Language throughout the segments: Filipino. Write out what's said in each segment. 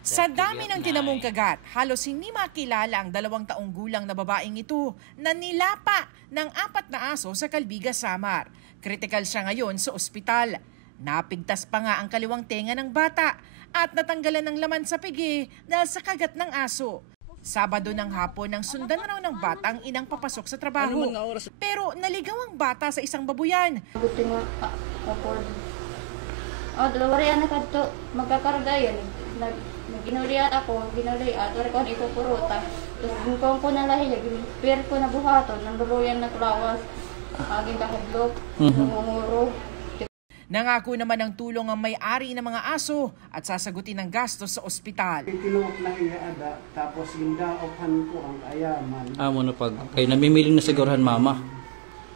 Sa dami ng tinamong kagat, halos hindi makilala ang 2 taong gulang na babaeng ito na nilapa ng 4 na aso sa Calbiga, Samar. Kritikal siya ngayon sa ospital. Napigtas pa nga ang kaliwang tenga ng bata at natanggalan ng laman sa pigi dahil sa kagat ng aso. Sabado ng hapon nang sundan raw ng bata ang inang papasok sa trabaho. Pero naligaw ang bata sa isang babuyan. Buti nga ako. Dalawa rin na kadto magkakarga yan. Ginulian ako, ginulian, at ko ikukuruta. Tapos kung ko nalahi, pero ko nabuhaton, nang babuyan na klawas, aging kahadlok, namumuro. Nangako naman ng tulong ang may-ari ng mga aso at sasagutin ang gastos sa ospital. Tinuok na iyaada, tapos gindaopan ko ang ayaman. Mo na pag kay namimiling na sigurahan mama.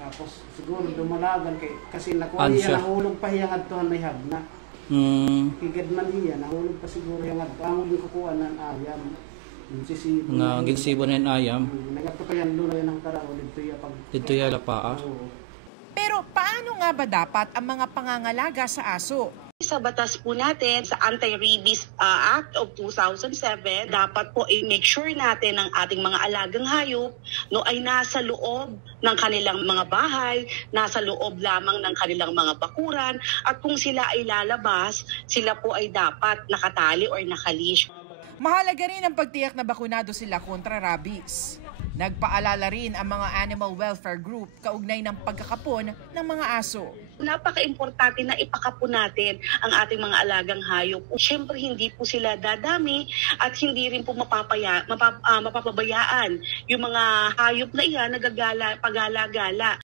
Tapos siguro dumalagan kasi nakuha niya nahulog pa hiya ngadtohan may hagna. Higad man hiya nahulog pa siguro hiya ngadto. Ang kukuha ng ayam. Nga gigsibo na yung ayam. Nagato pa yan doon yan ang taraw dito ya pag dito ya lapaa. Pero paano nga ba dapat ang mga pangangalaga sa aso? Sa batas po natin, sa Anti-Rabies Act of 2007, dapat po i-make sure natin ang ating mga alagang hayop ay nasa loob ng kanilang mga bahay, nasa loob lamang ng kanilang mga bakuran, at kung sila ay lalabas, sila po ay dapat nakatali or nakalish. Mahalaga rin ang pagtiyak na bakunado sila kontra rabies. Nagpaalala rin ang mga animal welfare group kaugnay ng pagkakapon ng mga aso. Napaka-importante na ipakapon natin ang ating mga alagang hayop. Siyempre hindi po sila dadami at hindi rin po mapapabayaan yung mga hayop na iyan na pagala-gala.